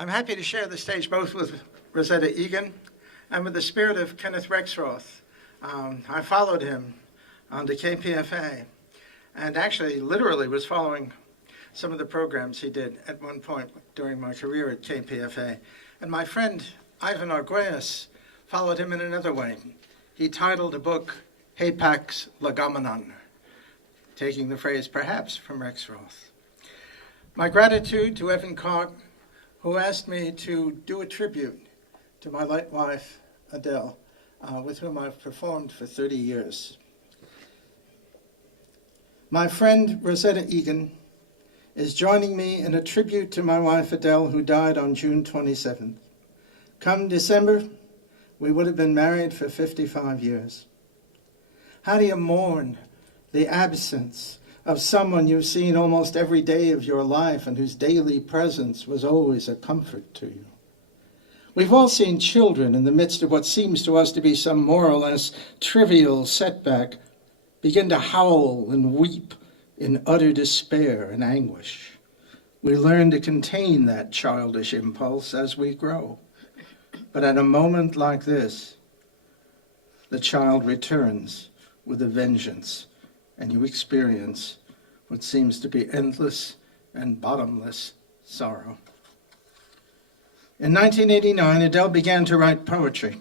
I'm happy to share the stage both with Rosetta Egan and with the spirit of Kenneth Rexroth. I followed him on the KPFA and actually literally was following some of the programs he did at one point during my career at KPFA. And my friend Ivan Arguelles followed him in another way. He titled a book, Hapax Legomenon, taking the phrase perhaps from Rexroth. My gratitude to Evan Carr, who asked me to do a tribute to my late wife, Adele, with whom I've performed for 30 years. My friend Rosetta Egan is joining me in a tribute to my wife, Adele, who died on June 27th. Come December, we would have been married for 55 years. How do you mourn the absence of someone you've seen almost every day of your life and whose daily presence was always a comfort to you? We've all seen children in the midst of what seems to us to be some more or less trivial setback begin to howl and weep in utter despair and anguish. We learn to contain that childish impulse as we grow. But at a moment like this, the child returns with a vengeance, and you experience what seems to be endless and bottomless sorrow. In 1989, Adele began to write poetry.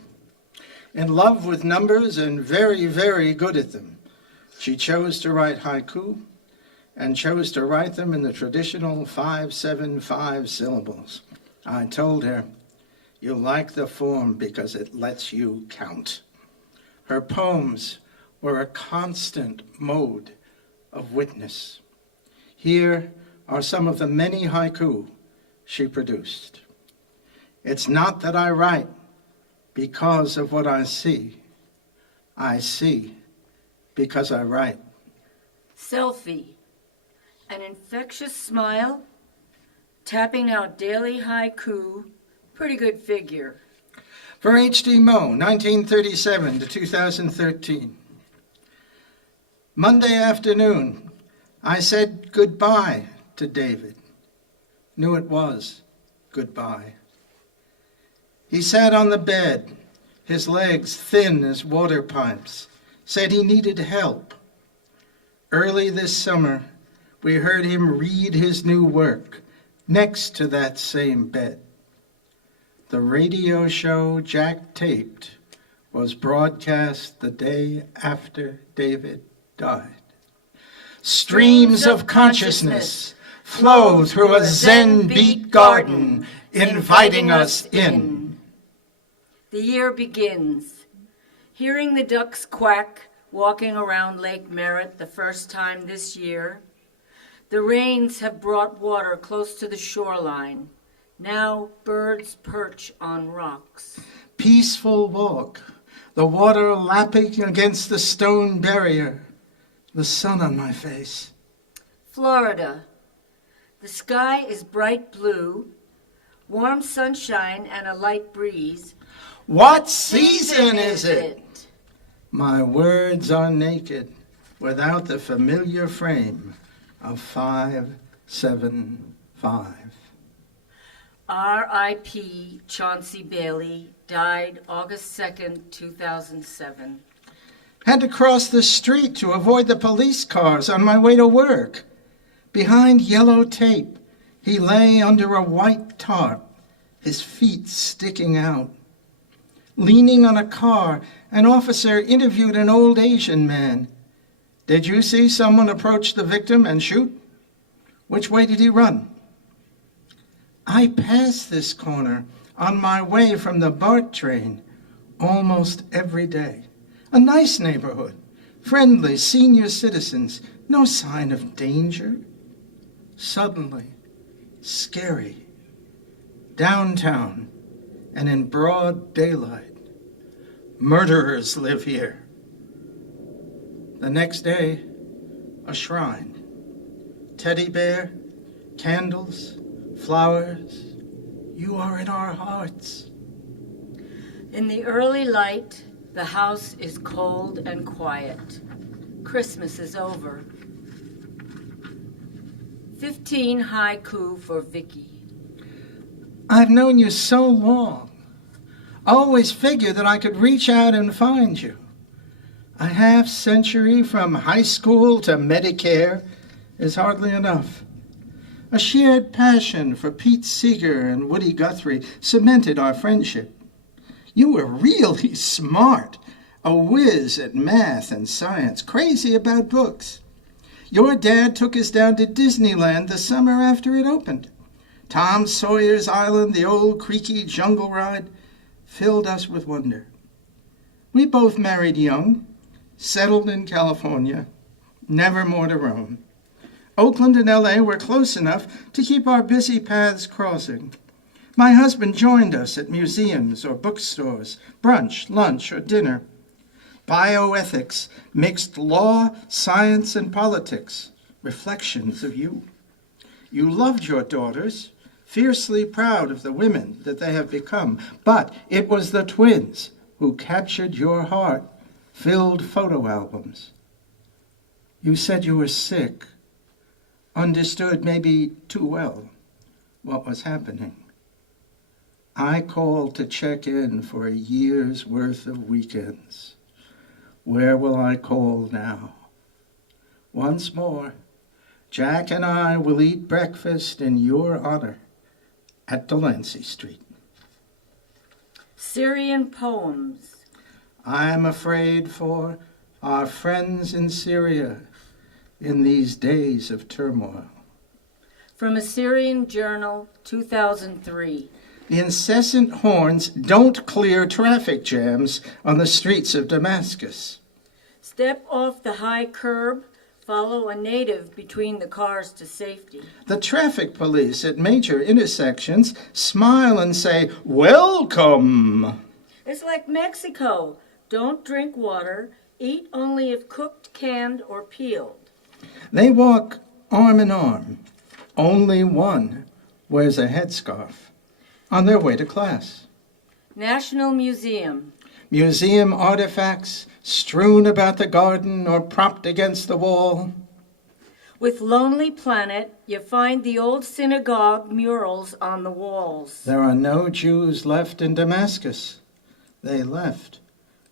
In love with numbers and very, very good at them, she chose to write haiku and chose to write them in the traditional 5-7-5 syllables. I told her, "You like the form because it lets you count." Her poems were a constant mode of witness. Here are some of the many haiku she produced. It's not that I write because of what I see. I see because I write. Selfie, an infectious smile, tapping out daily haiku, pretty good figure. For H.D. Moe, 1937 to 2013. Monday afternoon, I said goodbye to David. Knew it was goodbye. He sat on the bed, his legs thin as water pipes, said he needed help. Early this summer, we heard him read his new work next to that same bed. The radio show Jack taped was broadcast the day after David died. Streams of consciousness flow through a Zen beat garden, inviting us in. The year begins. Hearing the ducks quack, walking around Lake Merritt the first time this year. The rains have brought water close to the shoreline. Now birds perch on rocks. Peaceful walk, the water lapping against the stone barrier, the sun on my face. Florida. The sky is bright blue, warm sunshine and a light breeze. What season is it? My words are naked without the familiar frame of 5-7-5. R.I.P. Chauncey Bailey died August 2nd, 2007. Had to cross the street to avoid the police cars on my way to work. Behind yellow tape, he lay under a white tarp, his feet sticking out. Leaning on a car, an officer interviewed an old Asian man. "Did you see someone approach the victim and shoot? Which way did he run?" I pass this corner on my way from the BART train almost every day. A nice neighborhood, friendly senior citizens, no sign of danger. Suddenly, scary, downtown and in broad daylight. Murderers live here. The next day, a shrine. Teddy bear, candles, flowers. You are in our hearts. In the early light, the house is cold and quiet. Christmas is over. 15 haiku for Vicky. I've known you so long. Always figured that I could reach out and find you. A half century from high school to Medicare is hardly enough. A shared passion for Pete Seeger and Woody Guthrie cemented our friendship. You were really smart, a whiz at math and science, crazy about books. Your dad took us down to Disneyland the summer after it opened. Tom Sawyer's Island, the old creaky jungle ride, filled us with wonder. We both married young, settled in California, never more to roam. Oakland and L.A. were close enough to keep our busy paths crossing. My husband joined us at museums or bookstores, brunch, lunch, or dinner. Bioethics mixed law, science, and politics, reflections of you. You loved your daughters, fiercely proud of the women that they have become, but it was the twins who captured your heart, filled photo albums. You said you were sick, understood maybe too well what was happening. I called to check in for a year's worth of weekends. Where will I call now? Once more, Jack and I will eat breakfast in your honor at Delancey Street. Syrian poems. I'm afraid for our friends in Syria in these days of turmoil. From a Syrian journal, 2003. The incessant horns don't clear traffic jams on the streets of Damascus. Step off the high curb, follow a native between the cars to safety. The traffic police at major intersections smile and say, "Welcome." It's like Mexico. Don't drink water. Eat only if cooked, canned, or peeled. They walk arm in arm. Only one wears a headscarf on their way to class. National Museum. Museum artifacts strewn about the garden or propped against the wall. With Lonely Planet, you find the old synagogue murals on the walls. There are no Jews left in Damascus. They left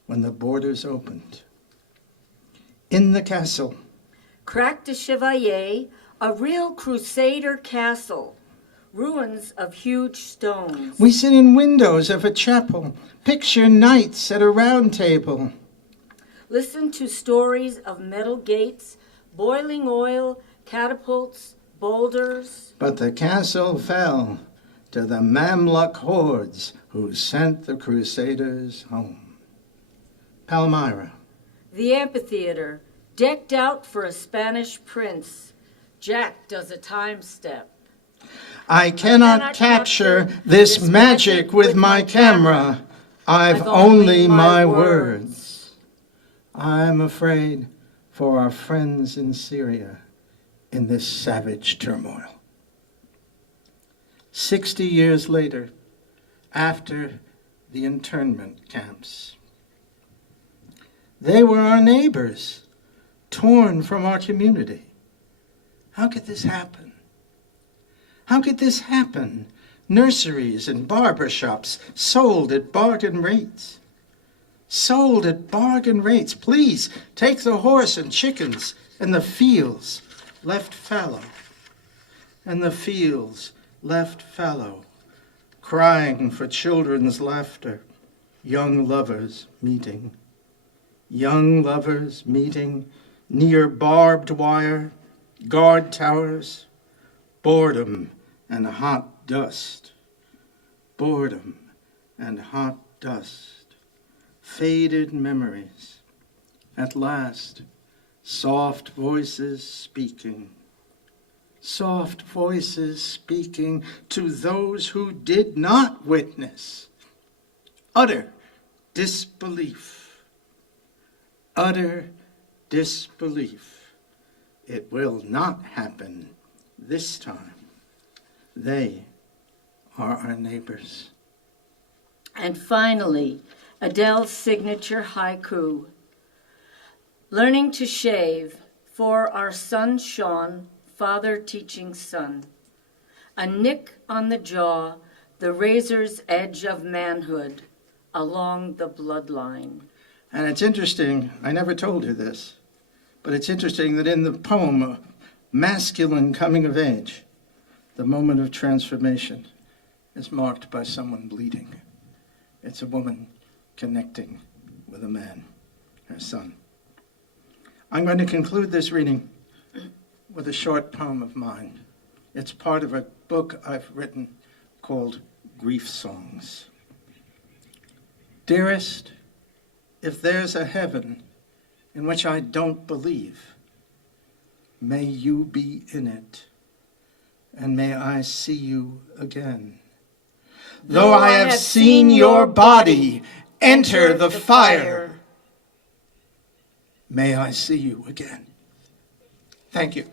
when the borders opened. In the castle. Crac de Chevalier, a real crusader castle. Ruins of huge stones. We sit in windows of a chapel, picture knights at a round table. Listen to stories of metal gates, boiling oil, catapults, boulders. But the castle fell to the Mamluk hordes who sent the crusaders home. Palmyra. The amphitheater, decked out for a Spanish prince. Jack does a time step. I cannot capture this magic with my camera. I've only my words. I'm afraid for our friends in Syria in this savage turmoil. 60 years later, after the internment camps, they were our neighbors, torn from our community. How could this happen? How could this happen? Nurseries and barber shops sold at bargain rates. Sold at bargain rates. Please take the horse and chickens, and the fields left fallow. And the fields left fallow, crying for children's laughter, young lovers meeting. Young lovers meeting near barbed wire, guard towers, boredom and hot dust. Boredom and hot dust. Faded memories. At last, soft voices speaking. Soft voices speaking to those who did not witness. Utter disbelief. Utter disbelief. It will not happen this time. They are our neighbors. And finally, Adele's signature haiku. Learning to shave for our son Sean, father teaching son. A nick on the jaw, the razor's edge of manhood along the bloodline. And it's interesting, I never told you this, but it's interesting that in the poem, masculine coming of age, the moment of transformation is marked by someone bleeding. It's a woman connecting with a man, her son. I'm going to conclude this reading with a short poem of mine. It's part of a book I've written called Grief Songs. Dearest, if there's a heaven in which I don't believe, may you be in it, and may I see you again. Though I have seen your body enter the fire, may I see you again. Thank you.